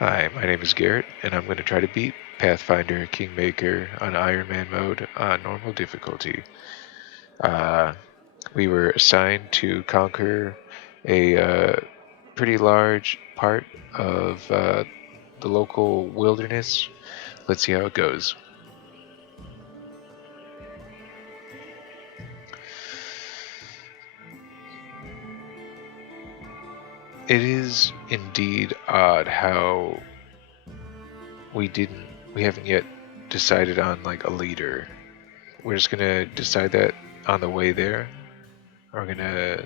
Hi, my name is Garrett, and I'm going to try to beat Pathfinder Kingmaker on Ironman mode on normal difficulty. Uh, we were assigned to conquer a pretty large part of the local wilderness. Let's see how it goes. It is indeed odd how we haven't yet decided on like a leader. We're just gonna decide that on the way there. We're gonna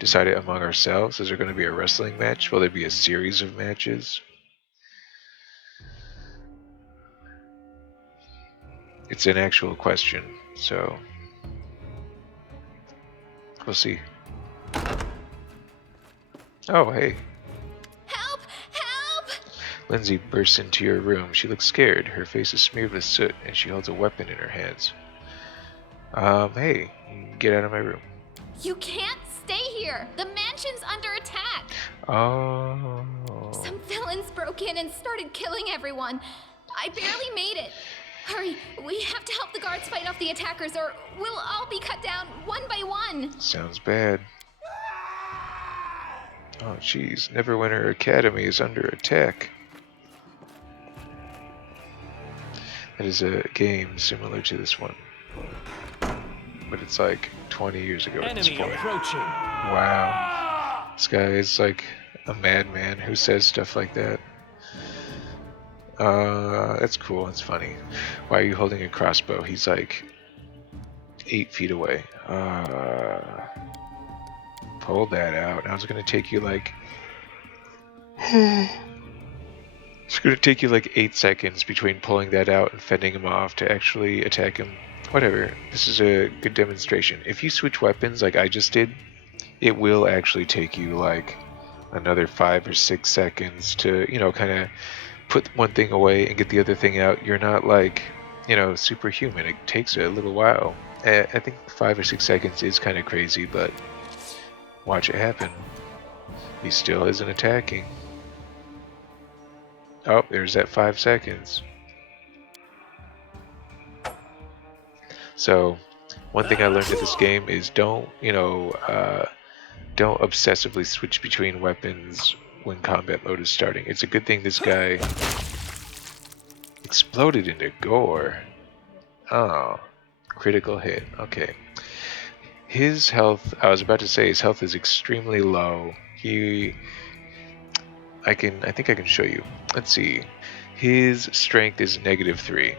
decide it among ourselves. Is there going to be a wrestling match? Will there be a series of matches? It's an actual question, so we'll see. Oh, hey. Help! Help! Linzi bursts into your room. She looks scared. Her face is smeared with soot, and she holds a weapon in her hands. Hey, get out of my room. You can't stay here! The mansion's under attack! Oh. Some villains broke in and started killing everyone. I barely made it. Hurry, we have to help the guards fight off the attackers or we'll all be cut down one by one. Sounds bad. Oh, jeez. Neverwinter Academy is under attack. That is a game similar to this one. But it's like 20 years ago at this point. Approaching. Wow. This guy is like a madman who says stuff like that. That's cool. That's funny. Why are you holding a crossbow? He's like 8 feet away. Pull that out. Now it's gonna take you like... It's gonna take you like 8 seconds between pulling that out and fending him off to actually attack him. Whatever. This is a good demonstration. If you switch weapons like I just did, it will actually take you like another 5 or 6 seconds to, kind of put one thing away and get the other thing out. You're not like, superhuman. It takes a little while. I think 5 or 6 seconds is kind of crazy, but watch it happen. He still isn't attacking. Oh, there's that 5 seconds. So, one thing I learned in this game is don't obsessively switch between weapons when combat mode is starting. It's a good thing this guy exploded into gore. Oh, critical hit. Okay. His health, I was about to say, his health is extremely low. I think I can show you. Let's see. His strength is -3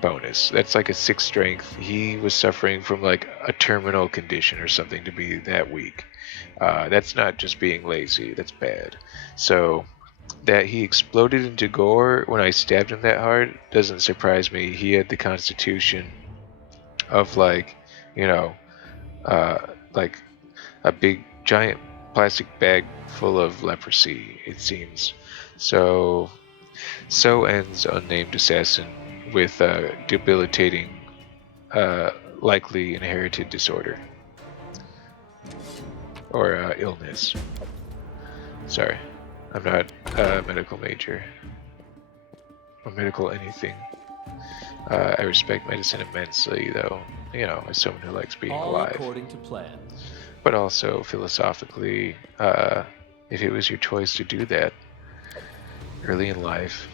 bonus. That's like a 6 strength. He was suffering from like a terminal condition or something to be that weak. That's not just being lazy. That's bad. So that he exploded into gore when I stabbed him that hard doesn't surprise me. He had the constitution of like like a big giant plastic bag full of leprosy, it seems. So ends unnamed assassin with debilitating, likely inherited disorder or illness. Sorry, I'm not a medical major or medical anything. I respect medicine immensely, though, as someone who likes being All alive. according to plan. But also, philosophically, if it was your choice to do that early in life,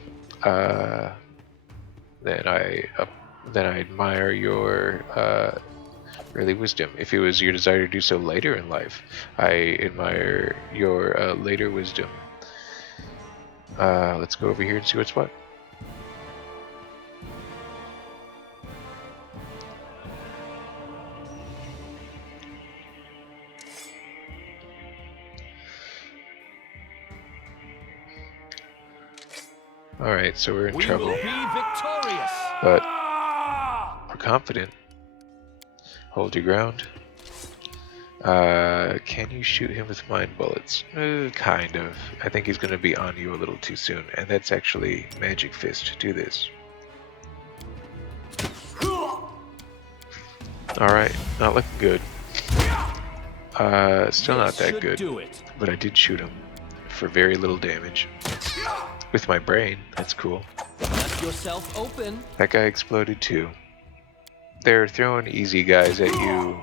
then I admire your early wisdom. If it was your desire to do so later in life, I admire your later wisdom. Let's go over here and see what's what. Alright, so we're in trouble. We will be victorious. But we're confident. Hold your ground. Can you shoot him with mind bullets? Kind of. I think he's going to be on you a little too soon, and that's actually Magic Fist. Do this. Alright, not looking good. Still not that good, but I did shoot him for very little damage. with my brain. That's cool. Let yourself open. That guy exploded too. They're throwing easy guys at you.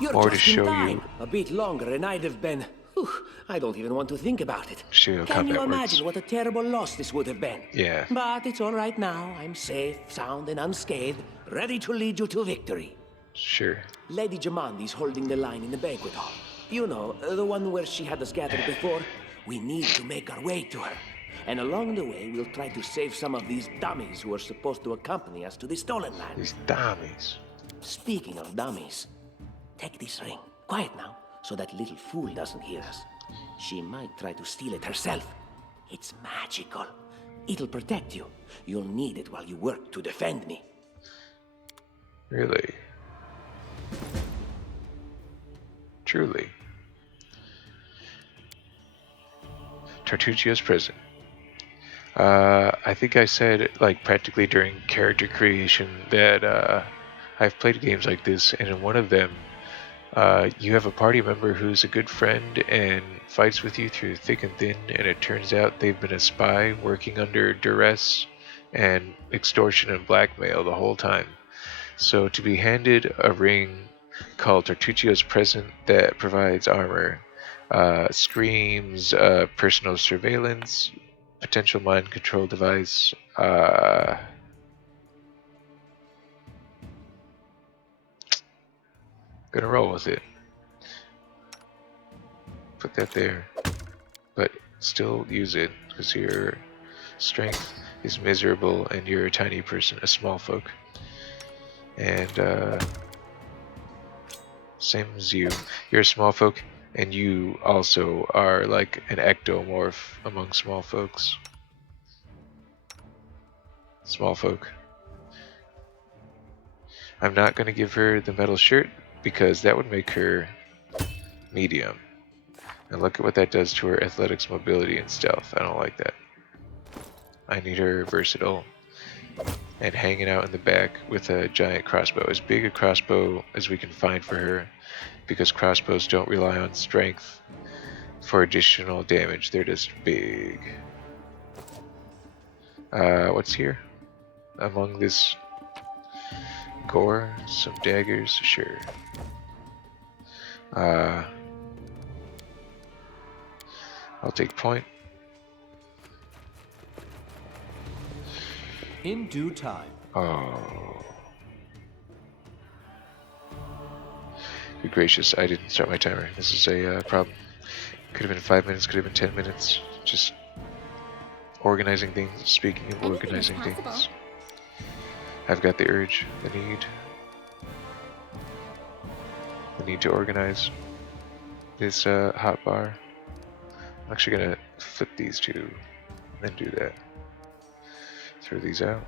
You're More to just in show time. you. A bit longer and I'd have been... Whew, I don't even want to think about it. Show you how Can you combat imagine works. what a terrible loss this would have been? Yeah. But it's all right now. I'm safe, sound, and unscathed, ready to lead you to victory. Sure. Lady Jamandi's holding the line in the banquet hall. You know, the one where she had us gathered before. We need to make our way to her. And along the way, we'll try to save some of these dummies who are supposed to accompany us to the stolen land. These dummies. Speaking of dummies, take this ring. Quiet now, so that little fool doesn't hear us. She might try to steal it herself. It's magical. It'll protect you. You'll need it while you work to defend me. Really? Truly. Tartuccio's prison. I think I said, like, practically during character creation that I've played games like this, and in one of them, you have a party member who's a good friend and fights with you through thick and thin, and it turns out they've been a spy working under duress and extortion and blackmail the whole time. So to be handed a ring called Tartuccio's Present that provides armor, screams, personal surveillance, potential mind control device, gonna roll with it. Put that there, but still use it because your strength is miserable and you're a tiny person, a small folk. And same as you, you're a small folk, and you also are like an ectomorph among small folks. Small folk. I'm not going to give her the metal shirt because that would make her medium. And look at what that does to her athletics, mobility, and stealth. I don't like that. I need her versatile and hanging out in the back with a giant crossbow. As big a crossbow as we can find for her, because crossbows don't rely on strength for additional damage. They're just big. What's here? Among this gore, some daggers, sure. I'll take point. In due time. Oh. Good gracious, I didn't start my timer. This is a problem. Could have been 5 minutes, could have been 10 minutes. Just organizing things. Speaking of Anything is organizing possible. things, I've got the urge, the need to organize this hot bar. I'm actually gonna flip these two, and then do that. Throw these out,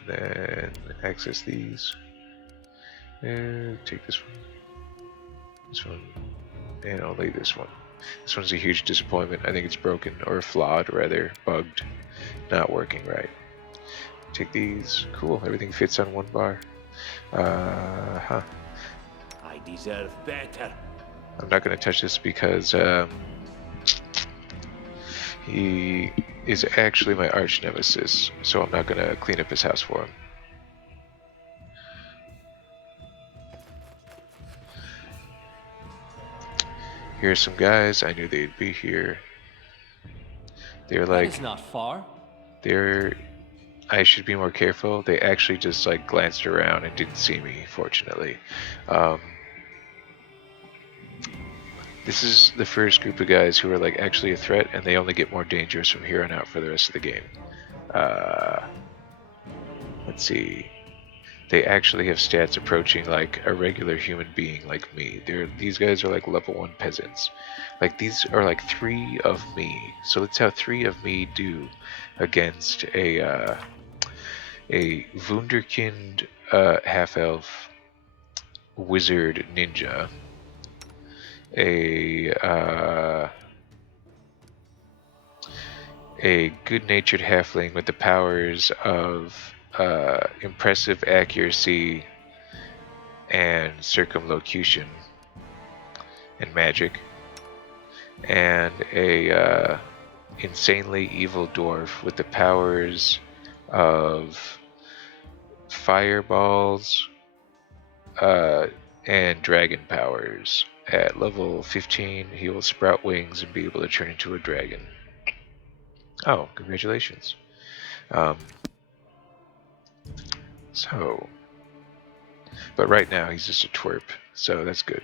and then access these. And take this one, and only this one. This one's a huge disappointment. I think it's broken, or flawed rather, bugged, not working right. Take these. Cool, everything fits on one bar. I deserve better. I'm not going to touch this because he is actually my arch nemesis, so I'm not going to clean up his house for him. Here's some guys. I knew they'd be here. They're That like, is not far. I should be more careful. They actually just like glanced around and didn't see me, fortunately. This is the first group of guys who are like actually a threat, and they only get more dangerous from here on out for the rest of the game. Let's see. They actually have stats approaching like a regular human being like me. These guys are like level 1 peasants. Like these are like 3 of me. So let's how 3 of me do against a Wunderkind half-elf wizard ninja. A good-natured halfling with the powers of impressive accuracy and circumlocution and magic, and a insanely evil dwarf with the powers of fireballs and dragon powers. At level 15, he will sprout wings and be able to turn into a dragon. Oh, congratulations. But right now he's just a twerp, so that's good.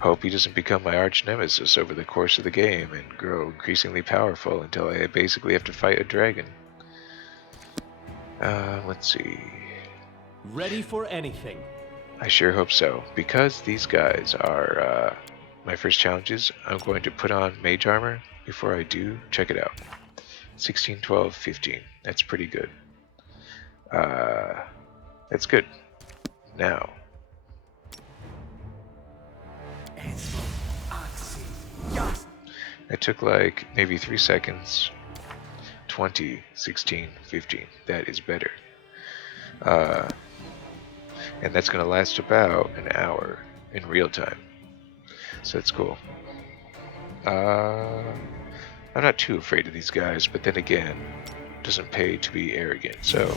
Hope he doesn't become my arch nemesis over the course of the game and grow increasingly powerful until I basically have to fight a dragon. Let's see. Ready for anything. I sure hope so. Because these guys are my first challenges, I'm going to put on mage armor. Before I do, check it out. 16, 12, 15. That's pretty good. That's good. Now. It took like maybe 3 seconds. 20, 16, 15. That is better. And that's going to last about an hour in real time. So that's cool. I'm not too afraid of these guys, but then again, it doesn't pay to be arrogant, so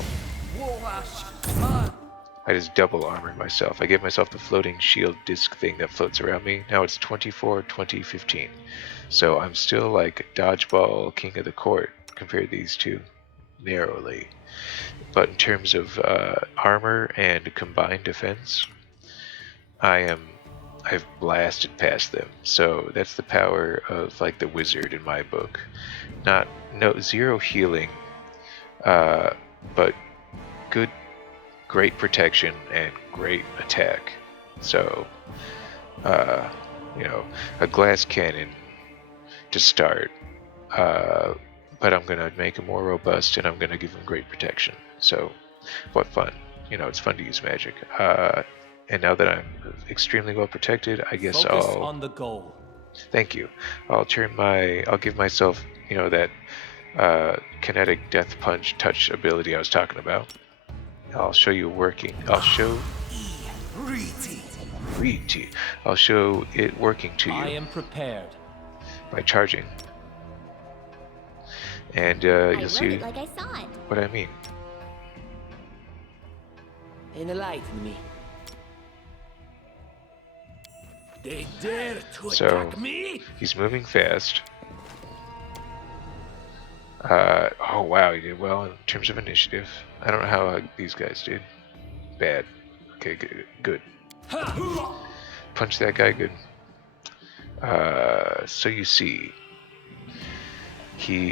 I just double armored myself. I gave myself the floating shield disc thing that floats around me. Now it's 24, 20, 15. So I'm still like dodgeball king of the court compared to these two, narrowly. But in terms of armor and combined defense, I've blasted past them. So that's the power of like the wizard in my book. Zero healing, but great protection and great attack. So, a glass cannon to start. But I'm gonna make him more robust, and I'm gonna give him great protection. So, what fun! It's fun to use magic. And now that I'm extremely well protected, I guess Focus I'll. on the goal. Thank you. I'll give myself, that kinetic death punch touch ability I was talking about. I'll show you working. I'll show it working to you. I am prepared. By charging. And you'll see it like I saw it. what I mean. Enlighten me. They dare to So attack me? he's moving fast. Oh wow, he did well in terms of initiative. I don't know how these guys did. Bad. Okay, good. Punch that guy good. So you see,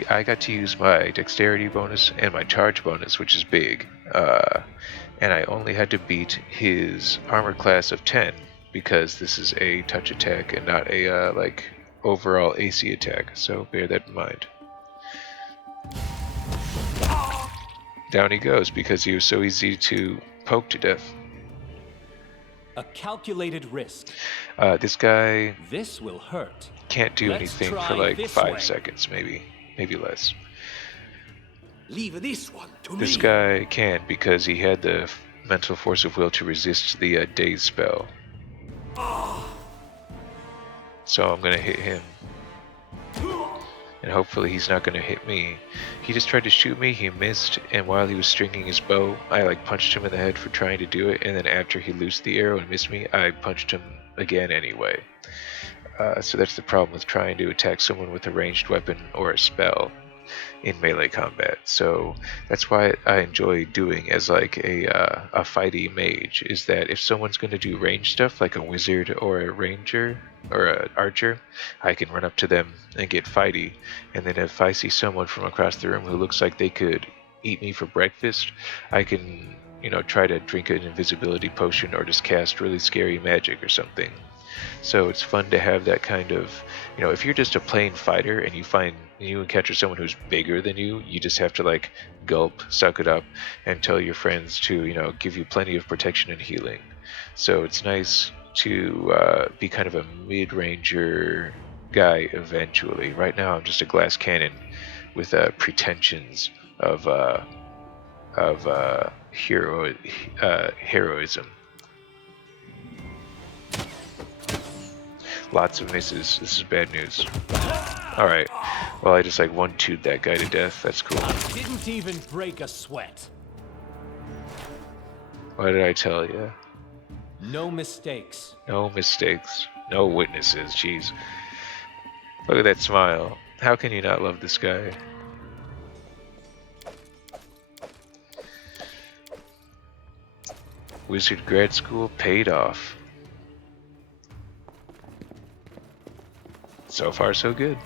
I got to use my dexterity bonus and my charge bonus, which is big. And I only had to beat his armor class of 10 because this is a touch attack and not a overall AC attack. So bear that in mind. Down he goes because he was so easy to poke to death. A calculated risk. This guy This will hurt. can't do Let's anything try for like this 5 way. seconds, maybe less. Leave this one to This me. guy can't because he had the mental force of will to resist the daze spell. So I'm gonna hit him. And hopefully he's not gonna hit me. He just tried to shoot me, he missed, and while he was stringing his bow, I punched him in the head for trying to do it, and then after he loosed the arrow and missed me, I punched him again anyway. So that's the problem with trying to attack someone with a ranged weapon or a spell in melee combat. So that's why I enjoy doing as a fighty mage, is that if someone's going to do range stuff like a wizard or a ranger or an archer, I can run up to them and get fighty, and then if I see someone from across the room who looks like they could eat me for breakfast, I can try to drink an invisibility potion or just cast really scary magic or something. So it's fun to have that kind of, if you're just a plain fighter and you encounter someone who's bigger than you, you just have to gulp, suck it up, and tell your friends to, give you plenty of protection and healing. So it's nice to be kind of a mid-ranger guy eventually. Right now I'm just a glass cannon with pretensions of heroism. Lots of misses. This is bad news. Alright. Well, I just like 1-2'd that guy to death. That's cool. Didn't even break a sweat. What did I tell you? No mistakes. No mistakes. No witnesses. Jeez. Look at that smile. How can you not love this guy? Wizard grad school paid off. So far, so good.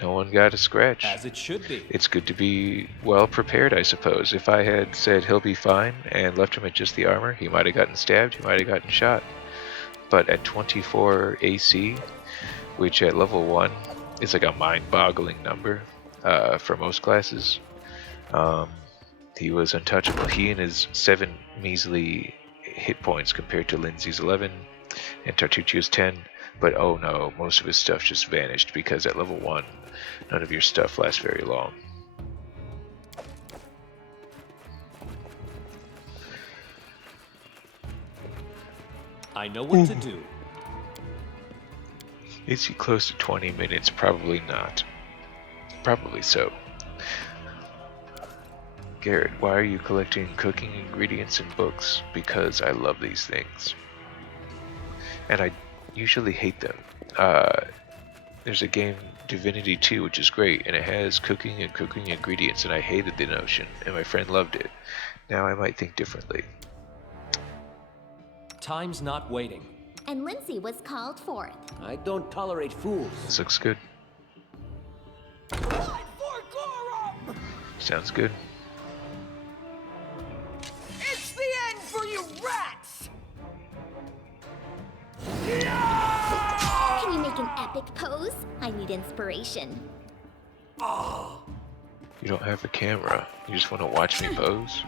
No one got a scratch. As it should be. It's good to be well prepared, I suppose. If I had said he'll be fine and left him at just the armor, he might have gotten stabbed, he might have gotten shot. But at 24 AC, which at level 1 is like a mind-boggling number for most classes, he was untouchable. He and his 7 measly hit points compared to Linzi's 11 and Tartuccio's 10. But oh no, most of his stuff just vanished because at level 1, none of your stuff lasts very long. I know what to do. Is he close to 20 minutes? Probably not. Probably so. Garrett, why are you collecting cooking ingredients and books? Because I love these things. And I usually hate them. There's a game, Divinity 2, which is great, and it has cooking and cooking ingredients, and I hated the notion, and my friend loved it. Now I might think differently. Time's not waiting. And Linzi was called forth. I don't tolerate fools. This looks good. Blood for Gorum! Sounds good. It's the end for you rats! Can you make an epic pose? I need inspiration. You don't have a camera. You just want to watch me pose?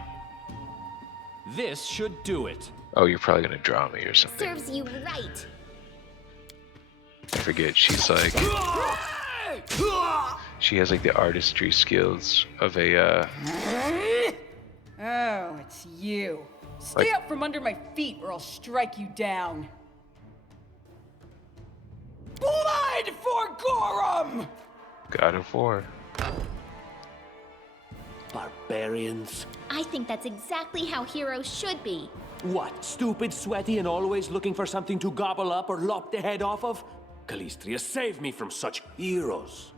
This should do it. Oh, you're probably gonna draw me or something. Serves you right. I forget, she's like... She has like the artistry skills of a, Oh, it's you. Stay Like- up from under my feet or I'll strike you down. Blood for Gorum! God of War. Barbarians. I think that's exactly how heroes should be. What, stupid, sweaty, and always looking for something to gobble up or lop the head off of? Calistria, save me from such heroes.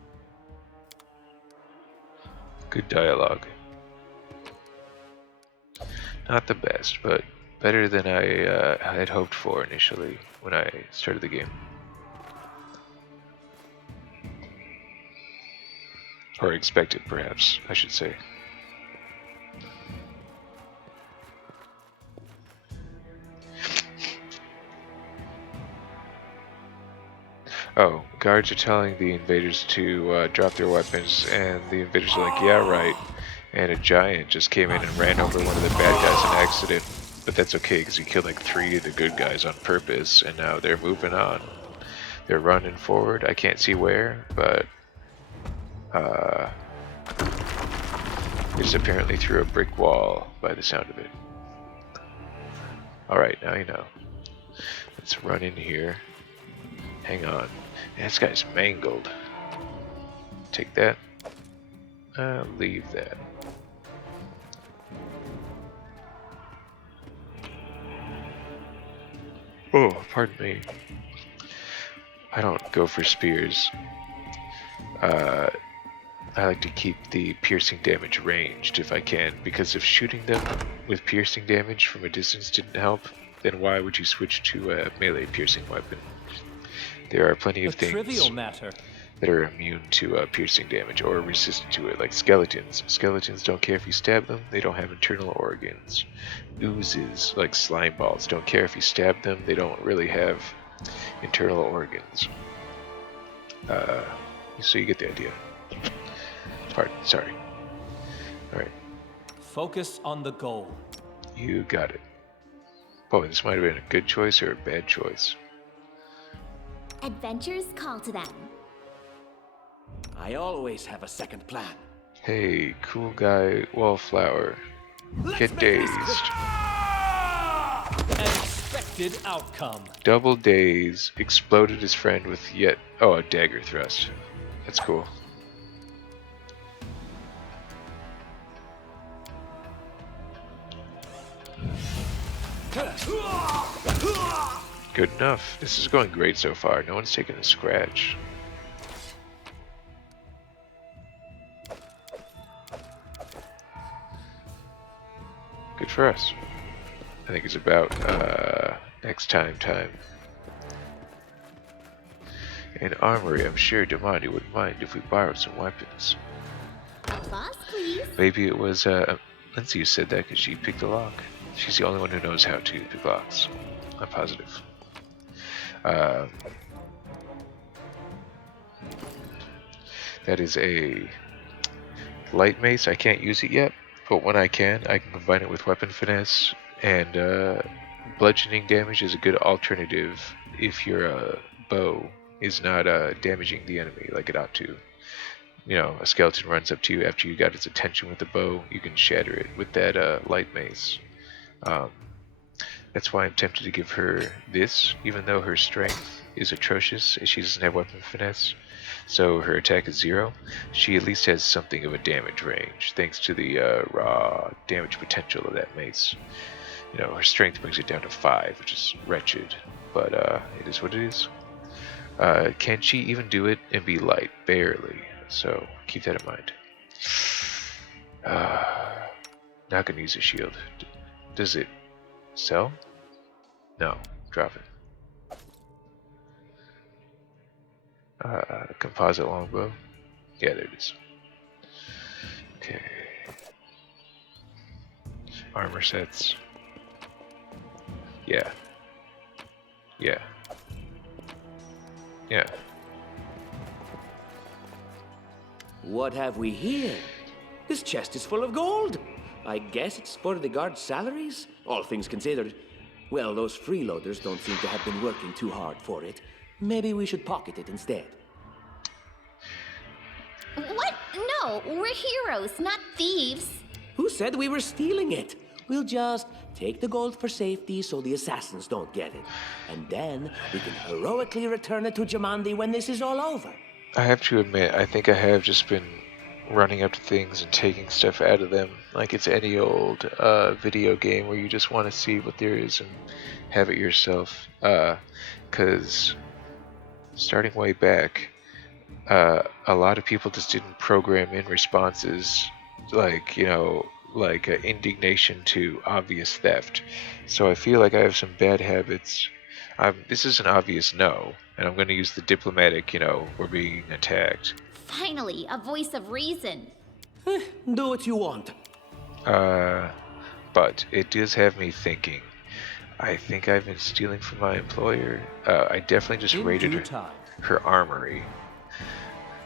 Good dialogue. Not the best, but better than I had hoped for initially when I started the game. Or expected, perhaps, I should say. Oh, guards are telling the invaders to drop their weapons, and the invaders are like, yeah, right. And a giant just came in and ran over one of the bad guys in accident. But that's okay, because he killed like 3 of the good guys on purpose, and now they're moving on. They're running forward. I can't see where, but they just apparently threw a brick wall by the sound of it. Alright, now you know. Let's run in here. Hang on. This guy's mangled. Take that. Leave that. Oh, pardon me. I don't go for spears. I like to keep the piercing damage ranged if I can, because if shooting them with piercing damage from a distance didn't help, then why would you switch to a melee piercing weapon? There are plenty of things Trivial matter. that are immune to piercing damage or resistant to it, like skeletons. Skeletons don't care if you stab them, they don't have internal organs. Oozes, like slime balls, don't care if you stab them, they don't really have internal organs. So you get the idea. Pardon, sorry. Alright, Focus on the goal. you got it. Boy, this might have been a good choice or a bad choice. Adventures call to them. I always have a second plan. Hey, cool guy, wallflower. Get dazed. And expect expected outcome. Double days, exploded his friend with yet... Oh, a dagger thrust. That's cool. Good enough. This is going great so far. No one's taken a scratch. Good for us. I think it's about next time. An armory, I'm sure Damani wouldn't mind if we borrowed some weapons. Boss, please. Maybe it was Linzi who said that because she picked the lock. She's the only one who knows how to pick locks. I'm positive. That is a light mace. I can't use it yet, but when I can combine it with weapon finesse, and bludgeoning damage is a good alternative if your bow is not damaging the enemy like it ought to. You know, a skeleton runs up to you after you got its attention with the bow, you can shatter it with that light mace. That's why I'm tempted to give her this, even though her strength is atrocious. She doesn't have weapon finesse, so her attack is 0. She at least has something of a damage range, thanks to the raw damage potential of that mace. You know, her strength brings it down to 5, which is wretched, but it is what it is. Can she even do it and be light? Barely. So keep that in mind. Not gonna use a shield. Does it sell? No. Drop it. Composite longbow. Yeah, there it is. Okay. Armor sets. Yeah. Yeah. Yeah. What have we here? This chest is full of gold. I guess it's for the guards' salaries, all things considered. Well, those freeloaders don't seem to have been working too hard for it. Maybe we should pocket it instead. What? No, we're heroes, not thieves. Who said we were stealing it? We'll just take the gold for safety so the assassins don't get it. And then we can heroically return it to Jamandi when this is all over. I have to admit, I think I have just been running up to things and taking stuff out of them like it's any old video game where you just want to see what there is and have it yourself. Because starting way back, a lot of people just didn't program in responses like, you know, like indignation to obvious theft. So I feel like I have some bad habits. This is an obvious no, and I'm going to use the diplomatic, you know, we're being attacked. Finally, a voice of reason. Do what you want. But it does have me thinking. I think I've been stealing from my employer. I definitely just raided her armory.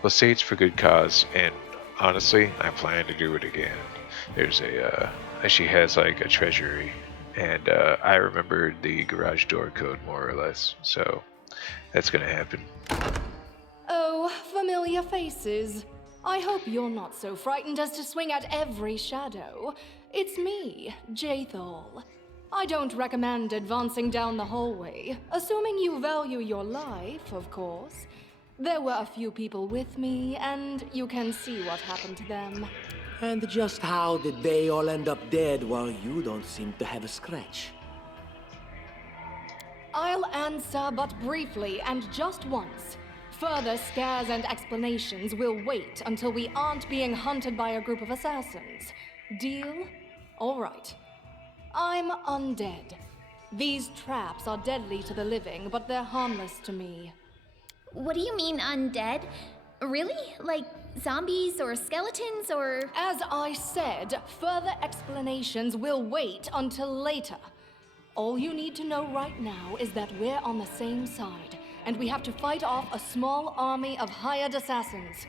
We'll say it's for good cause, and honestly, I plan to do it again. There's she has like a treasury, and I remembered the garage door code more or less, so that's gonna happen. Oh, familiar faces. I hope you're not so frightened as to swing at every shadow. It's me, Jaethal. I don't recommend advancing down the hallway, assuming you value your life, of course. There were a few people with me, and you can see what happened to them. And just how did they all end up dead while you don't seem to have a scratch? I'll answer but briefly and just once. Further scares and explanations will wait until we aren't being hunted by a group of assassins. Deal? All right. I'm undead. These traps are deadly to the living, but they're harmless to me. What do you mean undead? Really? Like zombies or skeletons or... As I said, further explanations will wait until later. All you need to know right now is that we're on the same side, and we have to fight off a small army of hired assassins.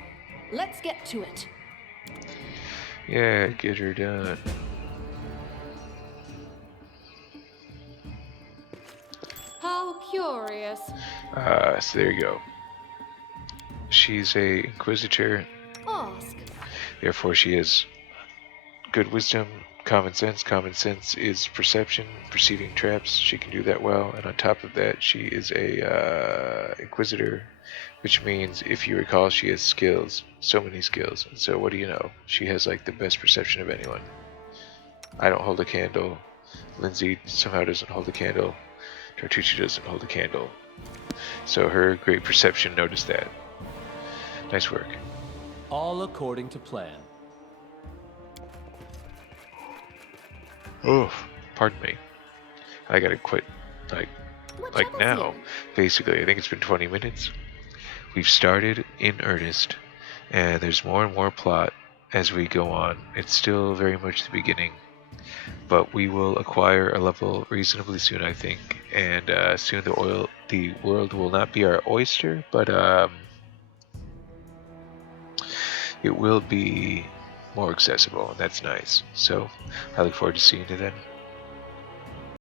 Let's get to it. Yeah, get her done. How curious. So there you go. She's a inquisitor, Ask. therefore she has good wisdom, common sense. Common sense is perception, perceiving traps. She can do that well. And on top of that, she is a inquisitor, which means, if you recall, she has skills, so many skills. And so what do you know? She has like the best perception of anyone. I don't hold a candle. Linzi somehow doesn't hold a candle. Tartuccio doesn't hold a candle. So her great perception noticed that. Nice work. All according to plan. Oh, pardon me. I gotta quit. Like now. Basically, I think it's been 20 minutes. We've started in earnest, and there's more and more plot as we go on. It's still very much the beginning, but we will acquire a level reasonably soon, I think. And soon the world will not be our oyster, but it will be more accessible, and that's nice. So I look forward to seeing you then.